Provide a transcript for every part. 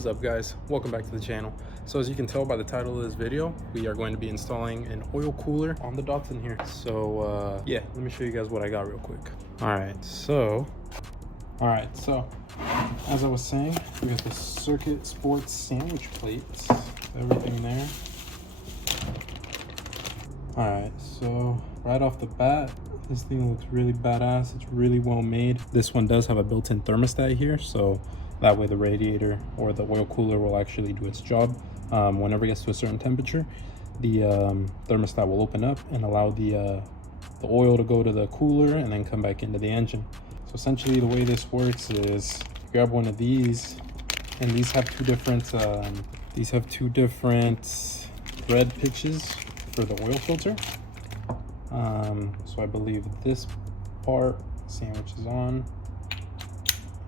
What's up, guys? Welcome back to the channel. So as you can tell by the title of this video, we are going to be installing an oil cooler on the Datsun here. So yeah, let me show you guys what I got real quick. All right, so as I was saying, we got the Circuit Sports sandwich plates, everything there. All right, so right off the bat, this thing looks really badass. It's really well made. This one does have a built-in thermostat here, so that way the radiator or the oil cooler will actually do its job. Whenever it gets to a certain temperature, the thermostat will open up and allow the oil to go to the cooler and then come back into the engine. So essentially the way this works is you grab one of these, and these have two different thread pitches for the oil filter. So I believe this part sandwich is on,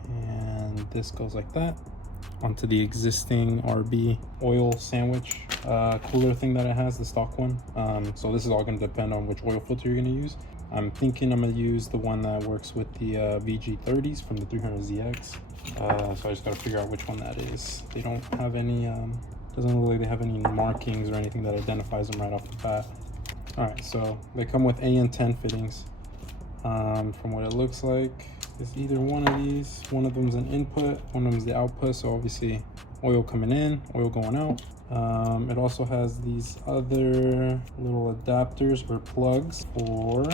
and this goes like that onto the existing RB oil sandwich cooler thing that it has, the stock one. So this is all going to depend on which oil filter you're going to use. I'm thinking I'm going to use the one that works with the VG30s from the 300ZX. So I just got to figure out which one that is. They don't have any, doesn't look like they have any markings or anything that identifies them right off the bat. All right, so they come with AN10 fittings. From what it looks like, it's either one of these. One of them's an input, one of them's the output. So obviously oil coming in, oil going out. It also has these other little adapters or plugs for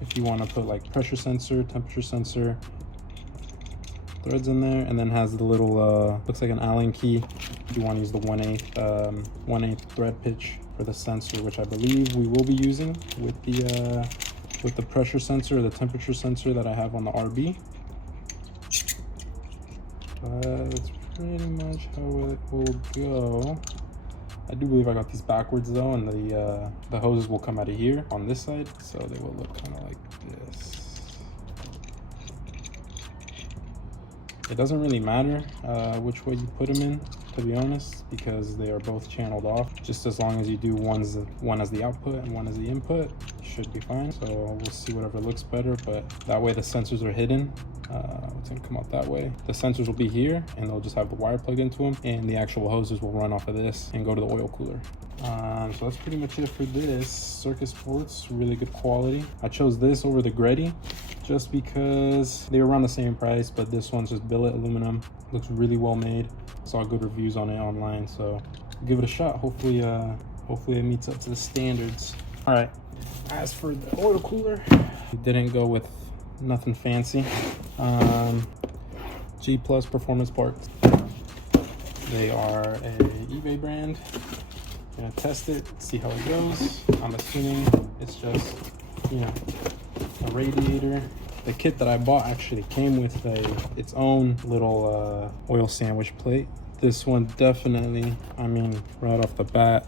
if you want to put like pressure sensor, temperature sensor threads in there, and then has the little looks like an Allen key if you want to use the 1/8 thread pitch for the sensor, which I believe we will be using with the pressure sensor or the temperature sensor that I have on the RB. That's pretty much how it will go. I do believe I got these backwards though, and the hoses will come out of here on this side, so they will look kind of like this. It doesn't really matter which way you put them in, to be honest, because they are both channeled off. Just as long as you do one as the output and one as the input, it should be fine. So we'll see whatever looks better, but that way the sensors are hidden. It's gonna come out that way. The sensors will be here, and they'll just have the wire plugged into them, and the actual hoses will run off of this and go to the oil cooler. So that's pretty much it for this. Circuit Sports, really good quality. I chose this over the Greddy just because they were around the same price, but this one's just billet aluminum. Looks really well made. Saw good reviews on it online, so give it a shot. Hopefully it meets up to the standards. All right, as for the oil cooler, we didn't go with nothing fancy. G Plus Performance Parts. They are a eBay brand. Gonna test it, see how it goes. I'm assuming it's just, you know, a radiator. The kit that I bought actually came with its own little oil sandwich plate. This one definitely, I mean, right off the bat,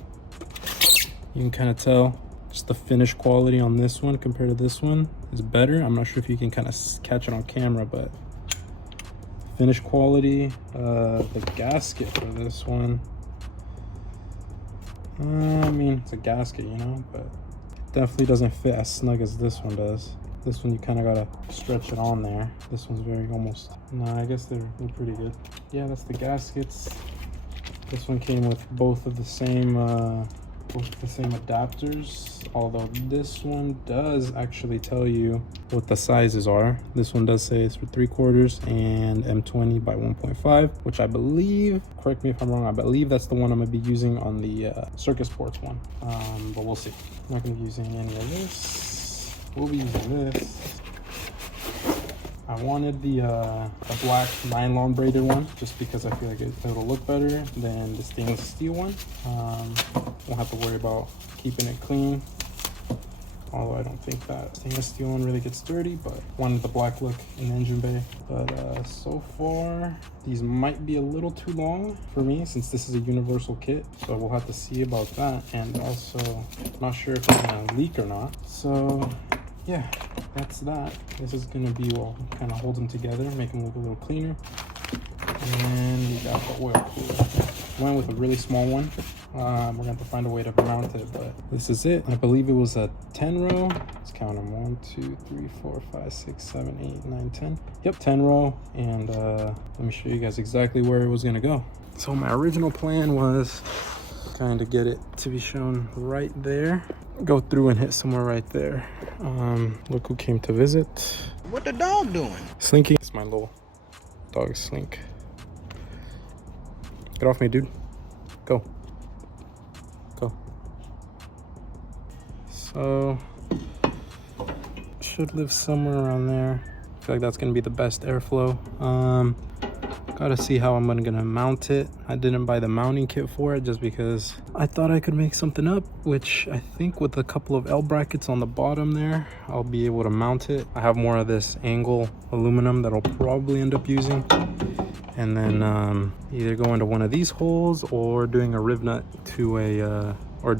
you can kind of tell just the finish quality on this one compared to this one is better. I'm not sure if you can kind of catch it on camera, but finish quality, the gasket for this one, I mean, it's a gasket, you know, but it definitely doesn't fit as snug as this one does. This one you kind of gotta stretch it on there. This one's very almost, no, I guess they're pretty good. Yeah, that's the gaskets. This one came with both of the same adapters, although this one does actually tell you what the sizes are. This one does say it's for 3/4 and M20 by 1.5, which I believe, correct me if I'm wrong, I believe that's the one I'm gonna be using on the Circuit Sports one, but we'll see. I'm not gonna be using any of this. We'll be using this. I wanted the black nylon braided one just because I feel like it'll look better than the stainless steel one. Won't have to worry about keeping it clean, although I don't think that stainless steel one really gets dirty, but wanted the black look in the engine bay. But so far these might be a little too long for me since this is a universal kit, so we'll have to see about that. And also not sure if it's gonna leak or not, so yeah, that's that. This is gonna be what kind of holds them together, make them look a little cleaner. And we got the oil cooler. Went with a really small one. We're gonna have to find a way to mount it, but this is it. I believe it was a 10 row. Let's count them. 1, 2, 3, 4, 5, 6, 7, 8, 9, 10. Yep, 10 row. And let me show you guys exactly where it was gonna go. So my original plan was kind of get it to be shown right there, go through and hit somewhere right there. Look who came to visit. What the dog doing? Slinky. It's my little dog, Slink. Get off me, dude. Go. Go. So, should live somewhere around there. I feel like that's gonna be the best airflow. Gotta see how I'm gonna mount it. I didn't buy the mounting kit for it just because I thought I could make something up, which I think with a couple of L brackets on the bottom there, I'll be able to mount it. I have more of this angle aluminum that I'll probably end up using. And then either go into one of these holes or doing a riv nut to a to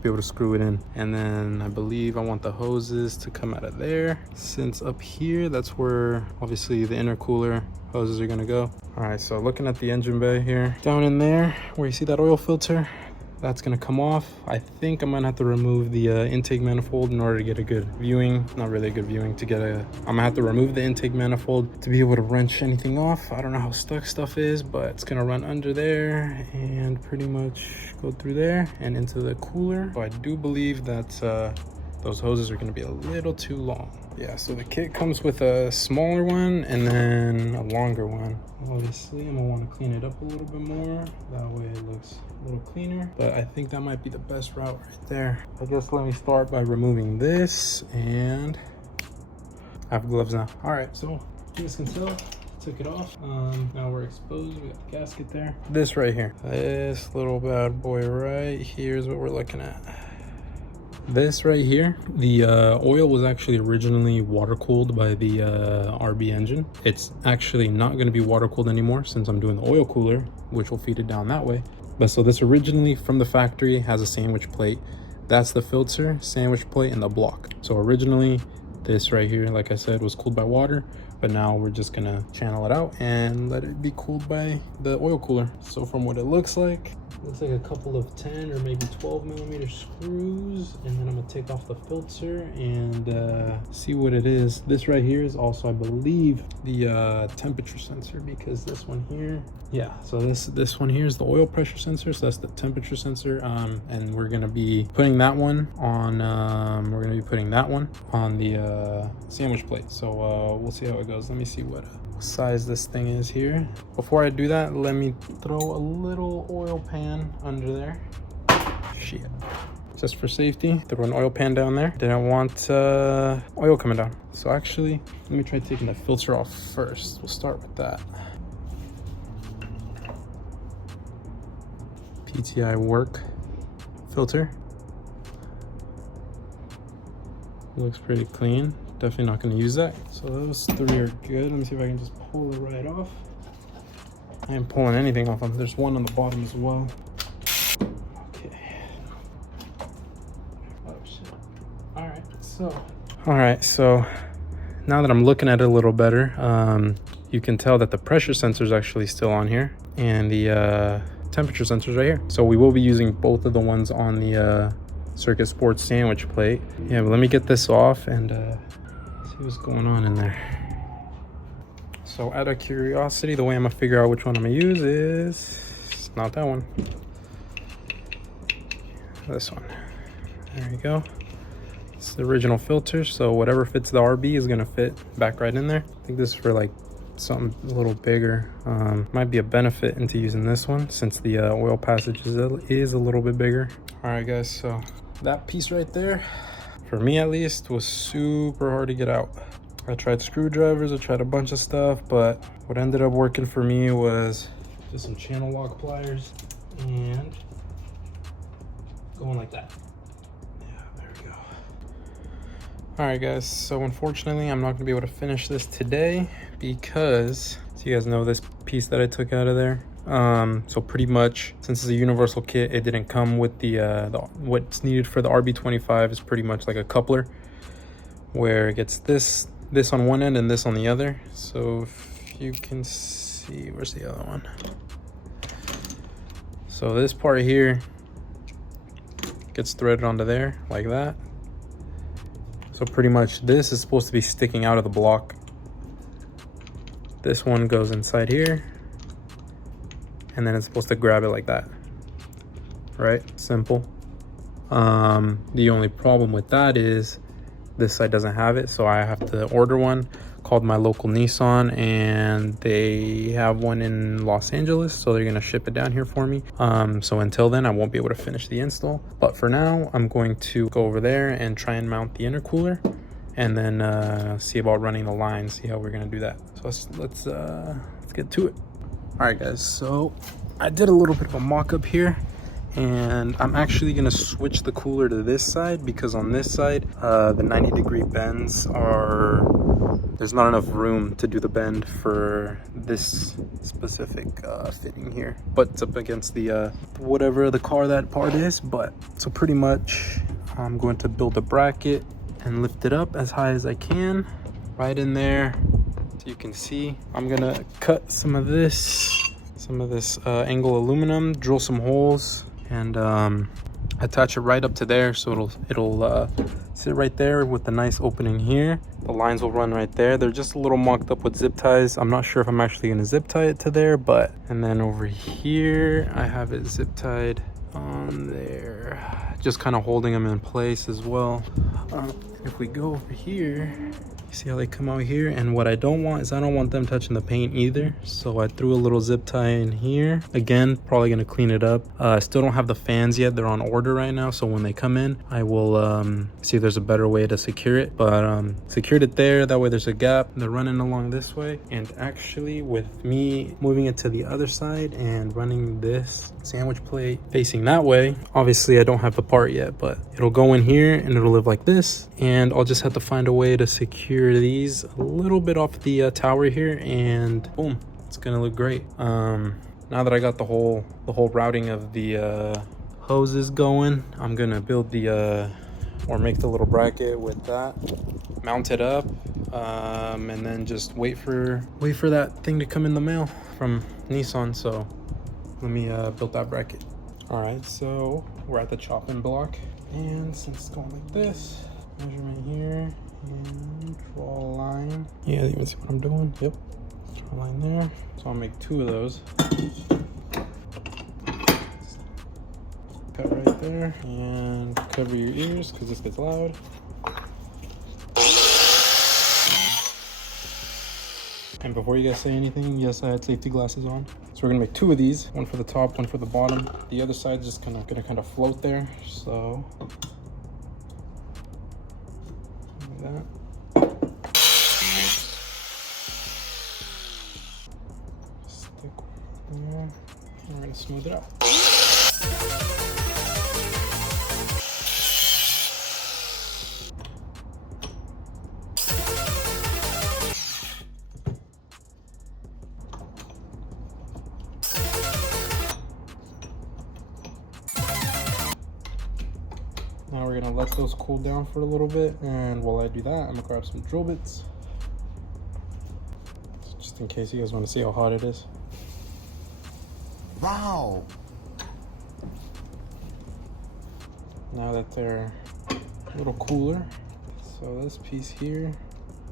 be able to screw it in. And then I believe I want the hoses to come out of there, since up here that's where obviously the intercooler hoses are gonna go. All right, so looking at the engine bay here, down in there where you see that oil filter, that's gonna come off. I think I'm gonna have to remove the intake manifold in order to get a good viewing. Not really a good viewing, I'm gonna have to remove the intake manifold to be able to wrench anything off. I don't know how stuck stuff is, but it's gonna run under there and pretty much go through there and into the cooler. So I do believe that those hoses are gonna be a little too long. Yeah, so the kit comes with a smaller one and then a longer one. Obviously, I'm gonna wanna clean it up a little bit more. That way it looks a little cleaner, but I think that might be the best route right there. I guess let me start by removing this, and I have gloves now. All right, so you guys can tell, took it off. Now we're exposed, we got the gasket there. This right here, this little bad boy right here is what we're looking at. This right here, the oil was actually originally water cooled by the RB engine. It's actually not going to be water cooled anymore since I'm doing the oil cooler, which will feed it down that way. But so this originally from the factory has a sandwich plate. That's the filter, sandwich plate, and the block. So originally this right here, like I said, was cooled by water, but now we're just gonna channel it out and let it be cooled by the oil cooler. So from what it looks like a couple of 10 or maybe 12 millimeter screws, and then I'm gonna take off the filter and see what it is. This right here is also, I believe, the temperature sensor, because this one here, yeah, so this one here is the oil pressure sensor, so that's the temperature sensor. And we're gonna be putting that one on the sandwich plate. So we'll see how it goes. Let me see what size this thing is here. Before I do that, let me throw a little oil pan under there. Shit. Just for safety, throw an oil pan down there. Didn't want oil coming down. So actually, let me try taking the filter off first. We'll start with that. PTI work filter. Looks pretty clean. Definitely not going to use that. So those three are good. Let me see if I can just pull it right off. I ain't pulling anything off them. There's one on the bottom as well. Okay. Oh shit. All right, so now that I'm looking at it a little better, you can tell that the pressure sensor is actually still on here, and the temperature sensor is right here. So we will be using both of the ones on the Circuit Sports sandwich plate. Yeah, but let me get this off and see what's going on in there. So out of curiosity, the way I'm gonna figure out which one I'm gonna use is not that one. This one. There you go. It's the original filter, so whatever fits the RB is gonna fit back right in there. I think this is for like something a little bigger. Might be a benefit into using this one since the oil passage is a little bit bigger. All right guys, so that piece right there, for me at least, was super hard to get out. I tried screwdrivers, I tried a bunch of stuff, but what ended up working for me was just some channel lock pliers and going like that. Yeah, there we go. All right guys, so unfortunately I'm not gonna be able to finish this today because, so you guys know this piece that I took out of there. So pretty much, since it's a universal kit, it didn't come with the what's needed for the Rb25 is pretty much like a coupler, where it gets this on one end and this on the other. So if you can see, where's the other one? So this part here gets threaded onto there like that. So pretty much this is supposed to be sticking out of the block. This one goes inside here, and then it's supposed to grab it like that, right? Simple. The only problem with that is this side doesn't have it, so I have to order one. Called my local Nissan, and they have one in Los Angeles, so they're gonna ship it down here for me. So until then I won't be able to finish the install, but for now I'm going to go over there and try and mount the intercooler, and then see about running the line, see how we're gonna do that. So let's get to it. All right guys, so I did a little bit of a mock-up here, and I'm actually gonna switch the cooler to this side, because on this side the 90-degree bends are, there's not enough room to do the bend for this specific fitting here, but it's up against the whatever the car that part is. But so pretty much I'm going to build a bracket and lift it up as high as I can, right in there. So you can see I'm gonna cut some of this angle aluminum, drill some holes, and attach it right up to there, so it'll sit right there with the nice opening here. The lines will run right there. They're just a little mocked up with zip ties. I'm not sure if I'm actually going to zip tie it to there, but, and then over here I have it zip tied on there, just kind of holding them in place as well. If we go over here, see how they come out here, and what I don't want is I don't want them touching the paint either, so I threw a little zip tie in here. Again, probably gonna clean it up. I still don't have the fans yet. They're on order right now, so when they come in I will see if there's a better way to secure it, but secured it there. That way there's a gap. They're running along this way, and actually with me moving it to the other side and running this sandwich plate facing that way, obviously I don't have the part yet, but it'll go in here and it'll live like this, and I'll just have to find a way to secure these a little bit off the tower here, and boom, it's gonna look great. Now that I got the whole routing of the hoses going, I'm gonna build the or make the little bracket with that, mount it up, and then just wait for that thing to come in the mail from Nissan. So let me build that bracket. All right, so we're at the chopping block, and since it's going like this, measurement here, and draw a line. Yeah, you can see what I'm doing. Yep, draw a line there. So I'll make 2 of those. Cut right there, and cover your ears because this gets loud. And before you guys say anything, yes, I had safety glasses on. So we're gonna make 2 of these, one for the top, one for the bottom. The other side's just gonna kind of float there. So that. Stick there. And we're gonna smooth it out. Now we're gonna let those cool down for a little bit, and while I do that, I'm gonna grab some drill bits, just in case you guys want to see how hot it is. Wow. Now that they're a little cooler, so this piece here,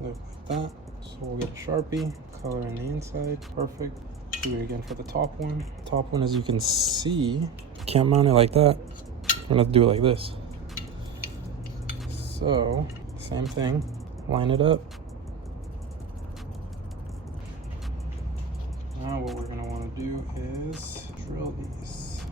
like that. So we'll get a Sharpie, color in the inside, perfect. Do it again for the top one. Top one, as you can see, can't mount it like that. We're gonna have to do it like this. So, same thing, line it up. Now what we're gonna wanna do is drill these.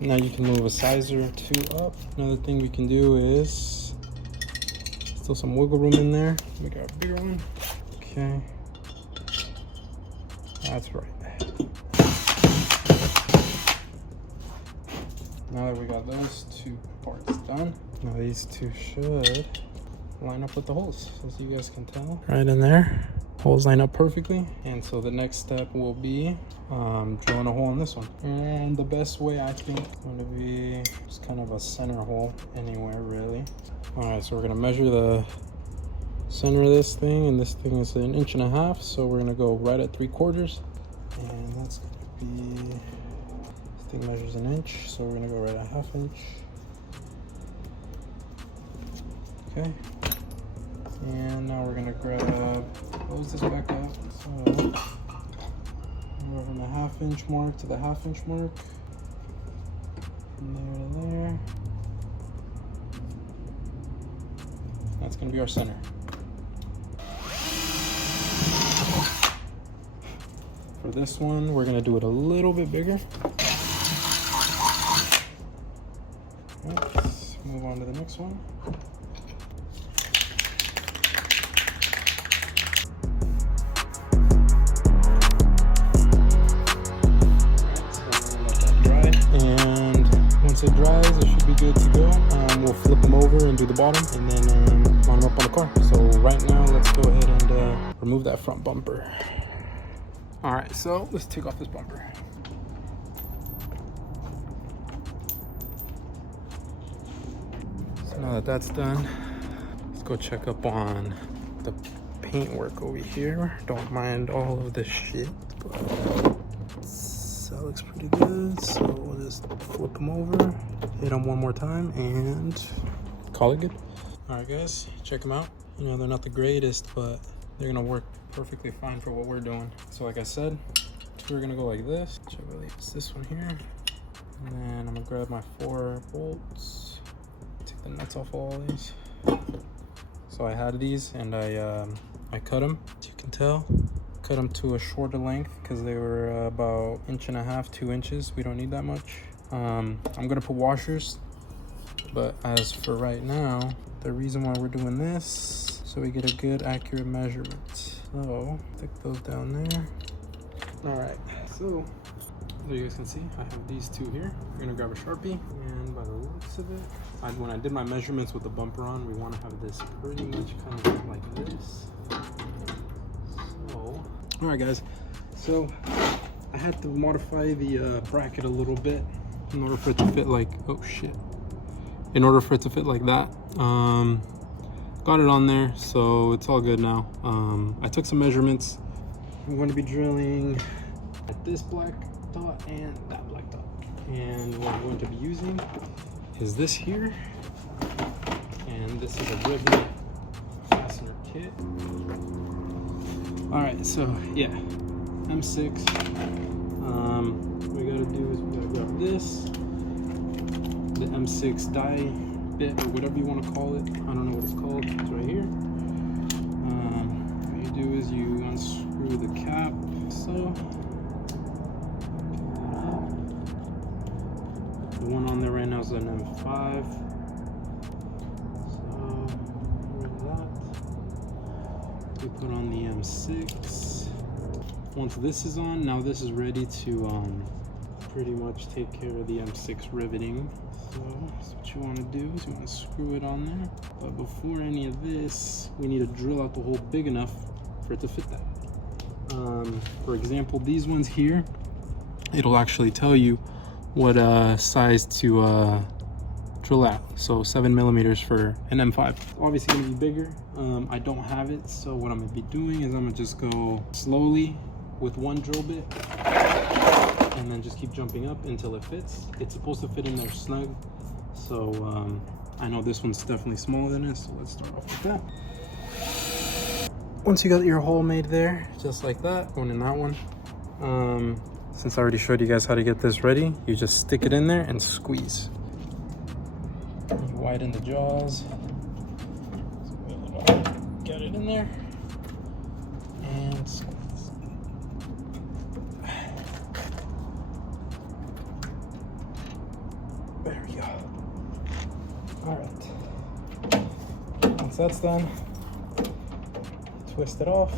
Now you can move a size or 2 up. Another thing we can do is, still some wiggle room in there. We got a bigger one, okay. That's right. Now that we got those 2 parts done, now these 2 should line up with the holes, as you guys can tell. Right in there, holes line up perfectly. And so the next step will be drilling a hole in this one. And the best way, I think, is going to be just kind of a center hole anywhere, really. All right, so we're gonna measure the center of this thing, and this thing is 1.5 inches, so we're gonna go right at 3/4, and that's gonna be, this thing measures 1 inch, so we're gonna go right at 1/2 inch. Okay. And now we're gonna close this back up. So we're from the 1/2 inch mark to the 1/2 inch mark. From there to there. That's gonna be our center. For this one, we're gonna do it a little bit bigger. Let's move on to the next one. Once it dries, it should be good to go. We'll flip them over and do the bottom and then line them up on the car. So right now, let's go ahead and remove that front bumper. All right, so let's take off this bumper. So now that that's done, let's go check up on the paint work over here. Don't mind all of this shit, but that looks pretty good. So we'll just flip them over, hit them one more time, and call it good. All right, guys, check them out. You know, they're not the greatest, but they're gonna work perfectly fine for what we're doing. So like I said, we're gonna go like this. So I believe it's this one here. And then I'm gonna grab my 4 bolts, take the nuts off all these. So I had these and I cut them, as you can tell. Cut them to a shorter length because they were about 1.5 to 2 inches. We don't need that much. I'm gonna put washers, but as for right now, the reason why we're doing this, so we get a good accurate measurement. So stick those down there. All right, so as you guys can see, I have these 2 here. We're gonna grab a Sharpie, and by the looks of it, when I did my measurements with the bumper on, we want to have this pretty much kind of like this. So, all right, guys. So I had to modify the bracket a little bit in order for it to fit like, oh shit. In order for it to fit like that. Got it on there, so it's all good now. I took some measurements. I'm going to be drilling at this black dot and that black dot. And what I'm going to be using is this here. And this is a rivet fastener kit. All right, so yeah, M6. What we gotta do is we gotta grab this, the M6 die bit or whatever you want to call it. I don't know what it's called. It's right here. What you do is you unscrew the cap. So the one on there right now is an M5. So that we put on the M6. Once this is on, now this is ready to pretty much take care of the M6 riveting. So what you want to do is you want to screw it on there. But before any of this, we need to drill out the hole big enough for it to fit that. For example, these ones here, it'll actually tell you what size to drill out. So 7mm for an M5. Obviously gonna be bigger. I don't have it, so what I'm gonna be doing is I'm gonna just go slowly with one drill bit and then just keep jumping up until it fits. It's supposed to fit in there snug. So I know this one's definitely smaller than this, so let's start off with that. Once you got your hole made there, just like that, going in that one. Since I already showed you guys how to get this ready, you just stick it in there and squeeze. You widen the jaws. Get it in there and squeeze. There we go. All right. Once that's done, twist it off.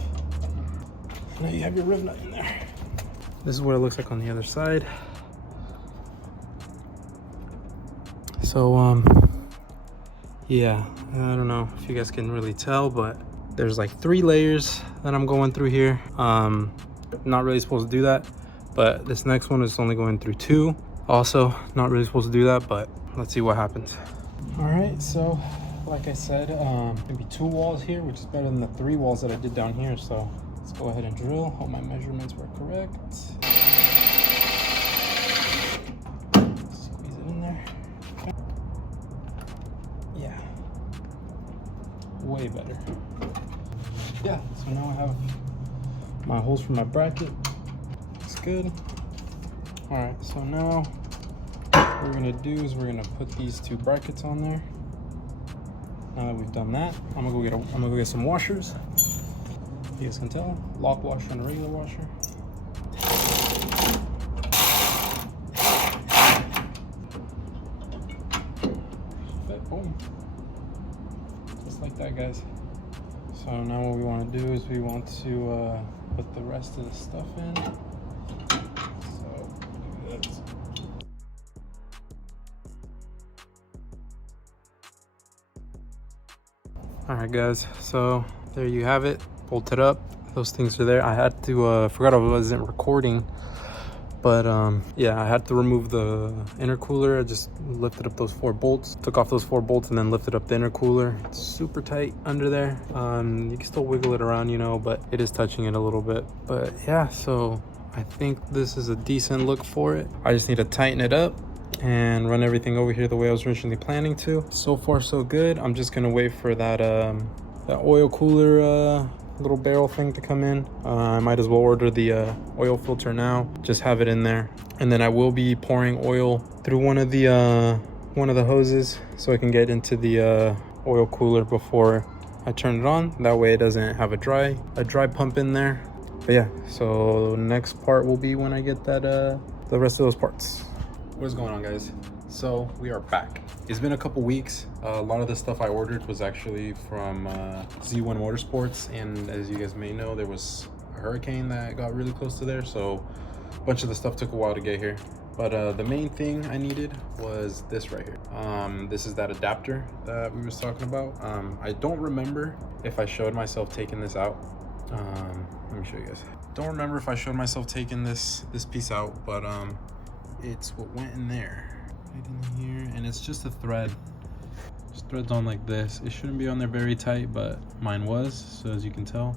Now you have your rib nut in there. This is what it looks like on the other side. So, yeah, I don't know if you guys can really tell, but there's like 3 layers that I'm going through here. Not really supposed to do that, but this next one is only going through 2. Also, not really supposed to do that, but let's see what happens. All right, so like I said, maybe 2 walls here, which is better than the 3 walls that I did down here. So let's go ahead and drill. Hope my measurements were correct. Squeeze it in there. Yeah. way better. Yeah, so now I have my holes for my bracket. It's good. All right, so now what we're gonna do is we're gonna put these 2 brackets on there. Now that we've done that, I'm gonna go get some washers. You guys can tell, lock washer and a regular washer. Boom. Just like that, guys. So now what we want to do is we want to put the rest of the stuff in. So do this. All right, guys. So there you have it. Bolted up. Those things are there. I had to forgot I wasn't recording. But yeah, I had to remove the intercooler. I just lifted up those 4 bolts, took off those 4 bolts, and then lifted up the intercooler. It's super tight under there. You can still wiggle it around, you know, but it is touching it a little bit. But yeah, so I think this is a decent look for it. I just need to tighten it up and run everything over here the way I was originally planning to. So far, so good. I'm just gonna wait for that that oil cooler little barrel thing to come in. I might as well order the oil filter now, just have it in there, and then I will be pouring oil through one of the hoses so I can get into the oil cooler before I turn it on. That way it doesn't have a dry pump in there. But yeah, so next part will be when I get that the rest of those parts. What is going on, guys? So we are back. It's been a couple weeks. A lot of the stuff I ordered was actually from Z1 Motorsports, and as you guys may know, there was a hurricane that got really close to there, so a bunch of the stuff took a while to get here. But the main thing I needed was this right here. This is that adapter that we was talking about. I don't remember if I showed myself taking this out. Let me show you guys. Don't remember if I showed myself taking this piece out, but it's what went in there. Right in here, and it's just a thread. Just threads on like this. It shouldn't be on there very tight, but mine was. So as you can tell,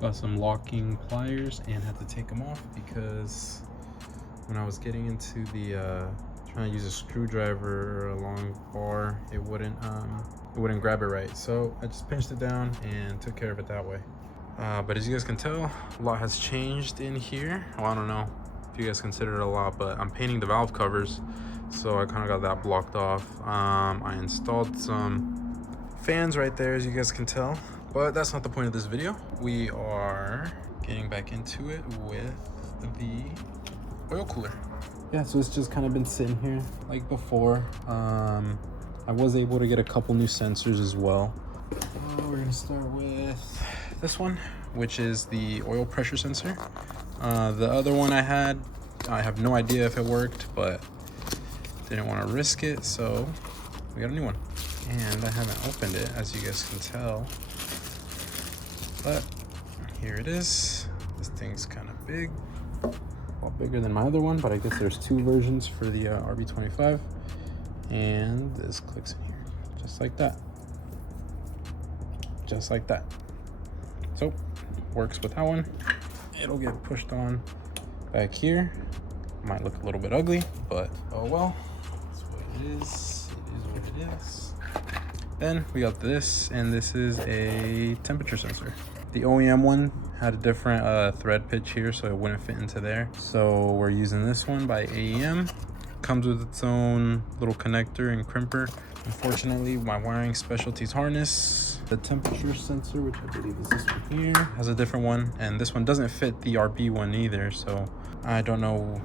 got some locking pliers and had to take them off because when I was getting into the trying to use a screwdriver or a long bar, it wouldn't grab it right. So I just pinched it down and took care of it that way. But as you guys can tell, a lot has changed in here. Well, I don't know if you guys consider it a lot, but I'm painting the valve covers, so I kind of got that blocked off. I installed some fans right there, as you guys can tell, but that's not the point of this video. We are getting back into it with the oil cooler. Yeah, so it's just kind of been sitting here like before. I was able to get a couple new sensors as well. We're gonna start with this one, which is the oil pressure sensor. The other one I have no idea if it worked, but didn't want to risk it, so we got a new one. And I haven't opened it, as you guys can tell, but here it is. This thing's kind of big, a lot bigger than my other one, but I guess there's 2 versions for the Rb25, and this clicks in here just like that. Just like that. So works with that one. It'll get pushed on back here. Might look a little bit ugly, but oh well. That's what it is. It is what it is. Then we got this, and this is a temperature sensor. The OEM one had a different thread pitch here, so it wouldn't fit into there. So we're using this one by AEM. Comes with its own little connector and crimper. Unfortunately, my wiring specialties harness, the temperature sensor, which I believe is this one here, has a different one, and this one doesn't fit the RB one either, so I don't know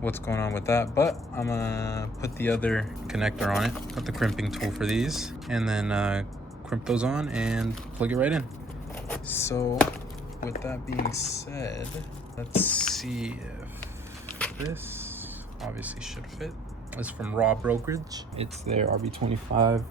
what's going on with that, but I'm gonna put the other connector on it, got the crimping tool for these, and then crimp those on and plug it right in. So with that being said, let's see if this obviously should fit. It's from Raw Brokerage. It's their Rb25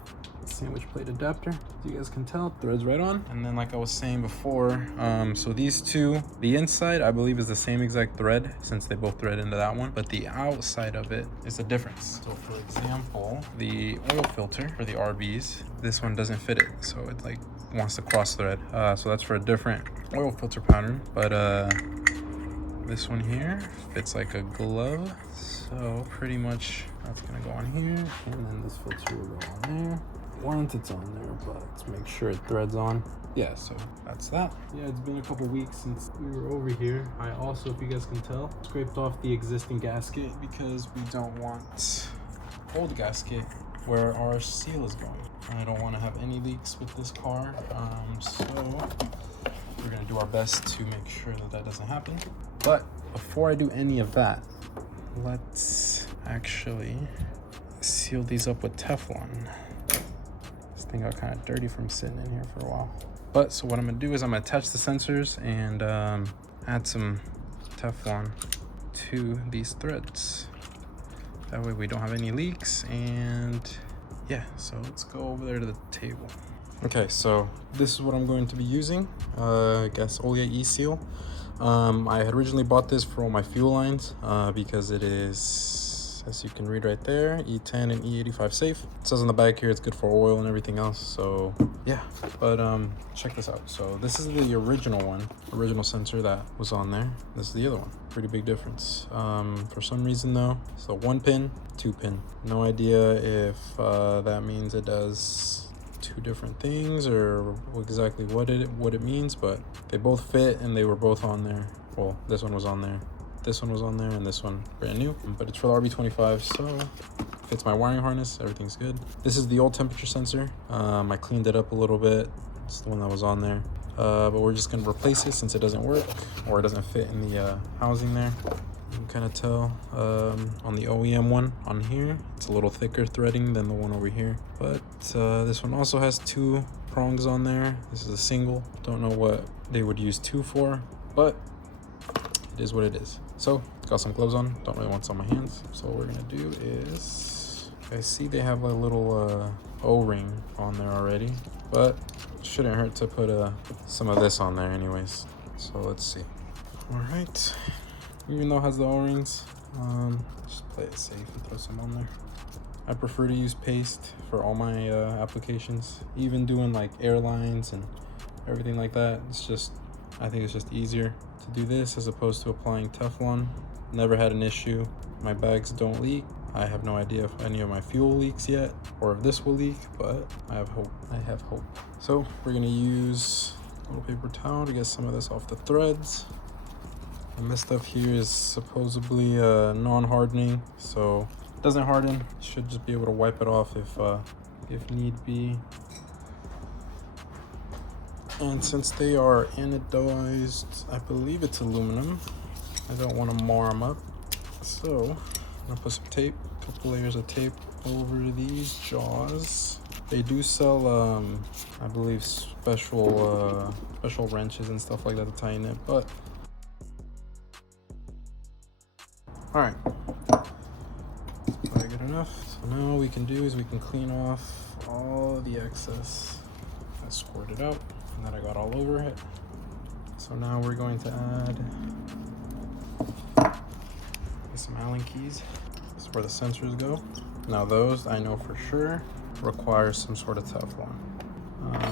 sandwich plate adapter. As you guys can tell, threads right on. And then like I was saying before, so these two, the inside I believe is the same exact thread since they both thread into that one, but the outside of it is a difference. So for example, the oil filter for the RBs, this one doesn't fit it, so it like wants to cross thread. So that's for a different oil filter pattern, but this one here fits like a glove. So pretty much that's gonna go on here, and then this filter will go on there. once it's on there, but let's make sure it threads on. Yeah, so that's that. Yeah, it's been a couple weeks since we were over here. I also, if you guys can tell, scraped off the existing gasket because we don't want old gasket where our seal is going. I don't want to have any leaks with this car, so we're gonna do our best to make sure that that doesn't happen. But before I do any of that, let's actually seal these up with Teflon. This thing got kind of dirty from sitting in here for a while. But so what I'm gonna do is I'm gonna attach the sensors and add some Teflon to these threads. That way we don't have any leaks. And yeah, so let's go over there to the table. Okay, so this is what I'm going to be using, Gasolia E-Seal. I had originally bought this for all my fuel lines because it is, as you can read right there, E10 and E85 safe. It says on the back here it's good for oil and everything else, so yeah. But check this out. So this is the original sensor that was on there. This is the other one. Pretty big difference. For some reason though, so 1 pin, 2 pin. No idea if that means it does 2 different things or exactly what it means, but they both fit and they were both on there. Well, this one was on there, this one was on there, and this one brand new, but it's for the Rb25, so fits my wiring harness, everything's good. This is the old temperature sensor. I cleaned it up a little bit. It's the one that was on there, but we're just gonna replace it since it doesn't work or it doesn't fit in the housing there. You can kind of tell on the OEM one on here, it's a little thicker threading than the one over here. But this one also has 2 prongs on there. This is a single. Don't know what they would use 2 for, but it is what it is. So got some gloves on. Don't really want some on my hands. So what we're gonna do is, I see they have a little O-ring on there already, but it shouldn't hurt to put some of this on there anyways. So let's see. All right. Even though it has the O-rings, just play it safe and throw some on there. I prefer to use paste for all my applications, even doing like airlines and everything like that. I think it's just easier to do this as opposed to applying Teflon. Never had an issue. My bags don't leak. I have no idea if any of my fuel leaks yet or if this will leak, but I have hope. So we're gonna use a little paper towel to get some of this off the threads. And this stuff here is supposedly non-hardening, so it doesn't harden. Should just be able to wipe it off if need be. And since they are anodized, I believe it's aluminum. I don't want to mar them up, so I'm gonna put some tape, a couple layers of tape over these jaws. They do sell, I believe, special wrenches and stuff like that to tighten it, but. All right, probably good enough. So now what we can do is we can clean off all the excess that squirted out and that I got all over it. So now we're going to add some Allen keys. This is where the sensors go. Now those, I know for sure, require some sort of Teflon.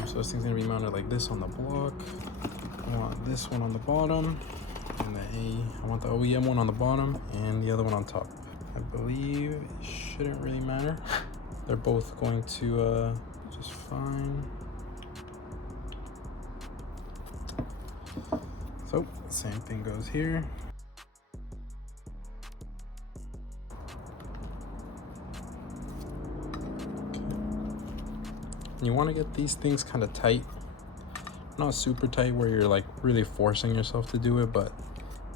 So this thing's gonna be mounted like this on the block. I want this one on the bottom. And I want the OEM one on the bottom and the other one on top. I believe it shouldn't really matter. They're both going to just fine. So same thing goes here. Okay. You want to get these things kind of tight. Not super tight where you're like really forcing yourself to do it, but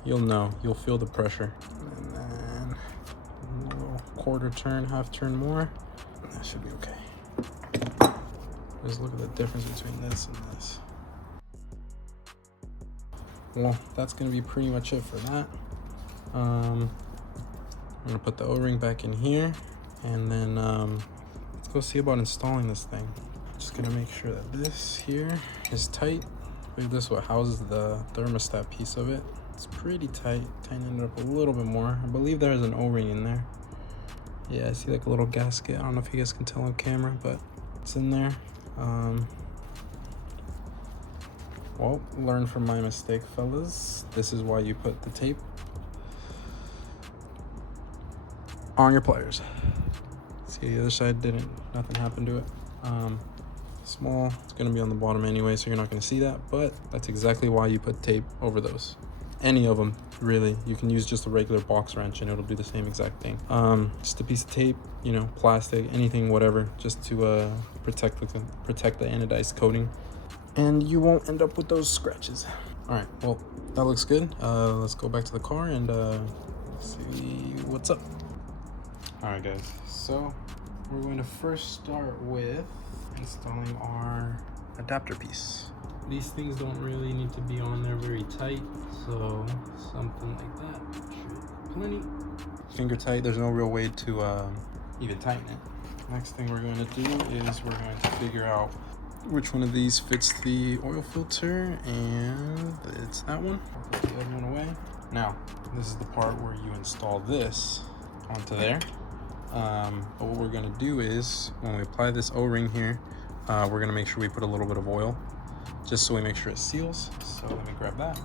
you'll feel the pressure. And then a little quarter turn, half turn more. That should be okay. Just look at the difference between this and this. Well, that's gonna be pretty much it for that. I'm gonna put the O-ring back in here, and then let's go see about installing this thing. Just gonna make sure that this here is tight. I believe this is what houses the thermostat piece of it. It's pretty tight. Tighten it up a little bit more. I believe there's an O-ring in there. Yeah, I see like a little gasket. I don't know if you guys can tell on camera, but it's in there. Well, learn from my mistake, fellas. This is why you put the tape on your pliers. See, the other side nothing happened to it. Small, it's gonna be on the bottom anyway, so you're not gonna see that, but that's exactly why you put tape over those. Any of them, really. You can use just a regular box wrench and it'll do the same exact thing. Just a piece of tape, you know, plastic, anything, whatever, just to protect the anodized coating, and you won't end up with those scratches. All right, well, that looks good. Let's go back to the car and see what's up. All right, guys, so we're going to first start with installing our adapter piece. These things don't really need to be on there very tight, so something like that should be plenty. Finger tight, there's no real way to even tighten it. Next thing we're going to do is we're going to figure out which one of these fits the oil filter, and it's that one. I'll put the other one away. Now, this is the part where you install this onto there. But what we're gonna do is, when we apply this O-ring here, we're gonna make sure we put a little bit of oil, just so we make sure it seals. So let me grab that.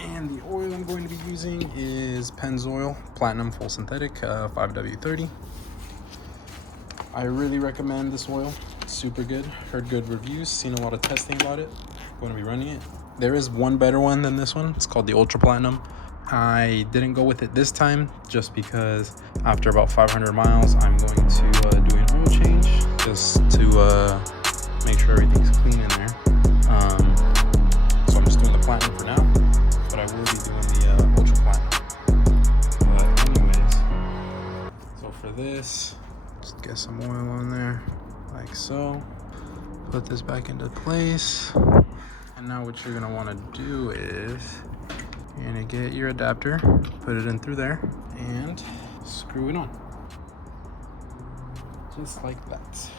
And the oil I'm going to be using is Pennzoil Platinum Full Synthetic 5W30. I really recommend this oil. It's super good. Heard good reviews, seen a lot of testing about it. Going to be running it. There is one better one than this one. It's called the Ultra Platinum. I didn't go with it this time just because after about 500 miles, I'm going to do an oil change just to make sure everything's clean in there. So I'm just doing the Platinum for now, but I will be doing the Ultra Platinum. But anyways, so for this, just get some oil on there like so. Put this back into place. And now what you're gonna wanna do is you're gonna get your adapter, put it in through there, and screw it on. Just like that.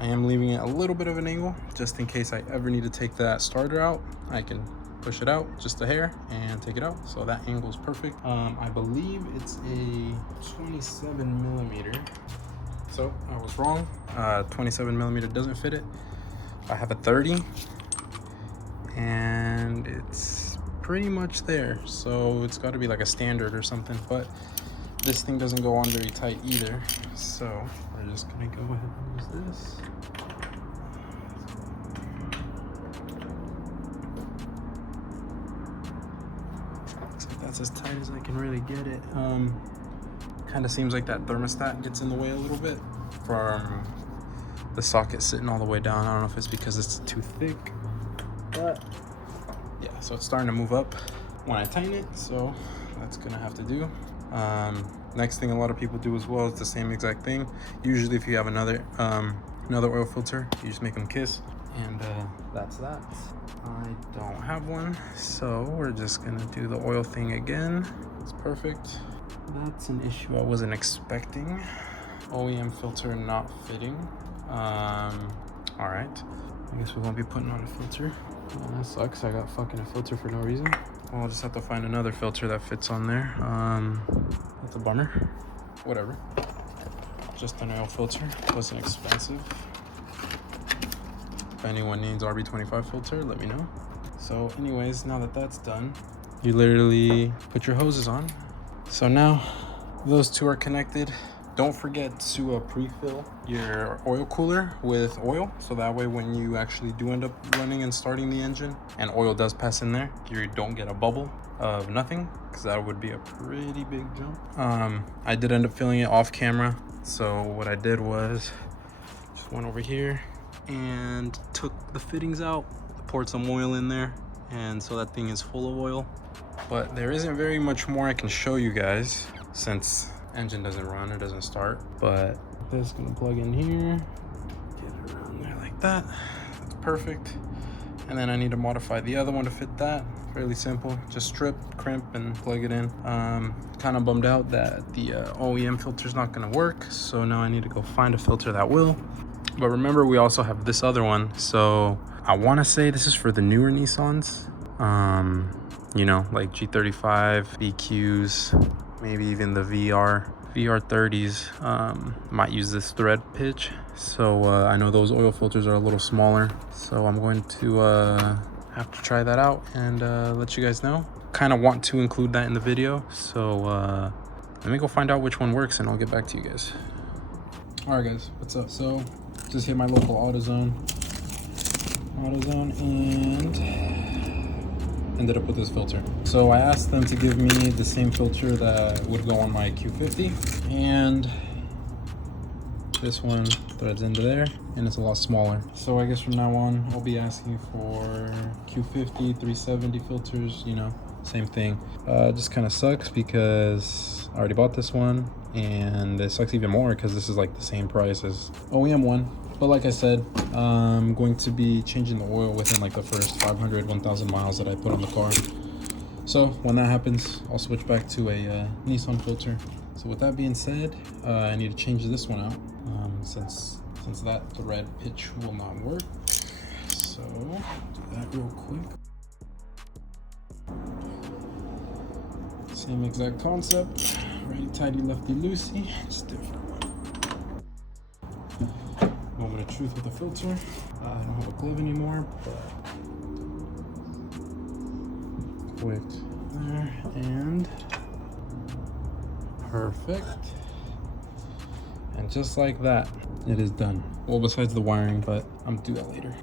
I am leaving it a little bit of an angle, just in case I ever need to take that starter out. I can push it out just a hair and take it out, so that angle is perfect. I believe it's a 27 millimeter. So I was wrong, 27 millimeter doesn't fit it. I have a 30, and it's pretty much there, so it's got to be like a standard or something, but this thing doesn't go on very tight either, so we're just gonna go ahead and use this. Looks like that's as tight as I can really get it. Kind of seems like that thermostat gets in the way a little bit from the socket sitting all the way down. I don't know if it's because it's too thick, but yeah, so it's starting to move up when I tighten it, so that's gonna have to do. Next thing a lot of people do as well is the same exact thing. Usually if you have another oil filter, you just make them kiss, and that's that. I don't have one, so we're just gonna do the oil thing again. It's perfect. That's an issue I wasn't expecting. OEM filter not fitting. All right, I guess we won't be putting on a filter. Well, that sucks. I got fucking a filter for no reason. Well, I'll just have to find another filter that fits on there. That's a bummer. Whatever. Just an oil filter. Wasn't expensive. If anyone needs Rb25 filter, let me know. So anyways, now that that's done, you literally put your hoses on. So now those two are connected. Don't forget to pre-fill your oil cooler with oil, so that way when you actually do end up running and starting the engine and oil does pass in there, you don't get a bubble of nothing, because that would be a pretty big jump. I did end up filling it off camera, so what I did was just went over here and took the fittings out, poured some oil in there, and so that thing is full of oil. But there isn't very much more I can show you guys since engine doesn't run, it doesn't start. But this is gonna plug in here, get it around there like that. That's perfect. And then I need to modify the other one to fit that. Fairly simple, just strip, crimp, and plug it in. Kind of bummed out that the OEM filter is not gonna work, so now I need to go find a filter that will. But remember, we also have this other one, so I want to say this is for the newer Nissans. You know, like G35, BQs, maybe even the VR30s might use this thread pitch. So I know those oil filters are a little smaller, so I'm going to have to try that out and let you guys know. Kind of want to include that in the video, so let me go find out which one works and I'll get back to you guys. All right guys, what's up? So just hit my local AutoZone and ended up with this filter. So I asked them to give me the same filter that would go on my Q50, and this one threads into there, and it's a lot smaller. So I guess from now on, I'll be asking for Q50, 370 filters, you know, same thing. Just kind of sucks because I already bought this one, and it sucks even more because this is like the same price as OEM one. But like I said, I'm going to be changing the oil within like the first 500, 1,000 miles that I put on the car. So when that happens, I'll switch back to a Nissan filter. So with that being said, I need to change this one out since that thread pitch will not work. So do that real quick. Same exact concept, righty tighty, lefty loosey, just different. Moment of truth with the filter. I don't have a glove anymore, but quick there, and perfect. And just like that, it is done. Well, besides the wiring, but I'm gonna do that later.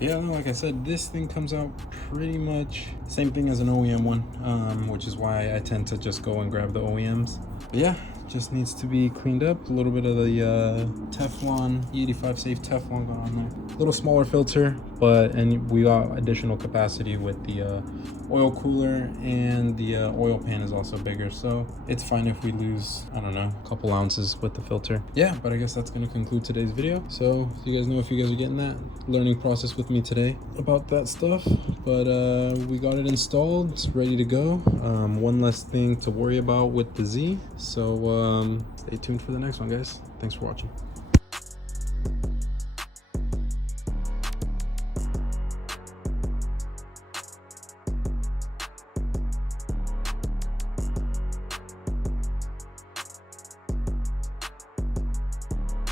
Yeah, no, like I said, this thing comes out pretty much same thing as an OEM one, which is why I tend to just go and grab the OEMs. But yeah, just needs to be cleaned up. A little bit of the Teflon, E85 safe Teflon got on there. A little smaller filter, and we got additional capacity with the oil cooler, and the oil pan is also bigger. So it's fine if we lose, I don't know, a couple ounces with the filter. Yeah, but I guess that's gonna conclude today's video. So you guys know if you guys are getting that learning process with me today about that stuff. But we got it installed, it's ready to go. One less thing to worry about with the Z. So stay tuned for the next one, guys. Thanks for watching.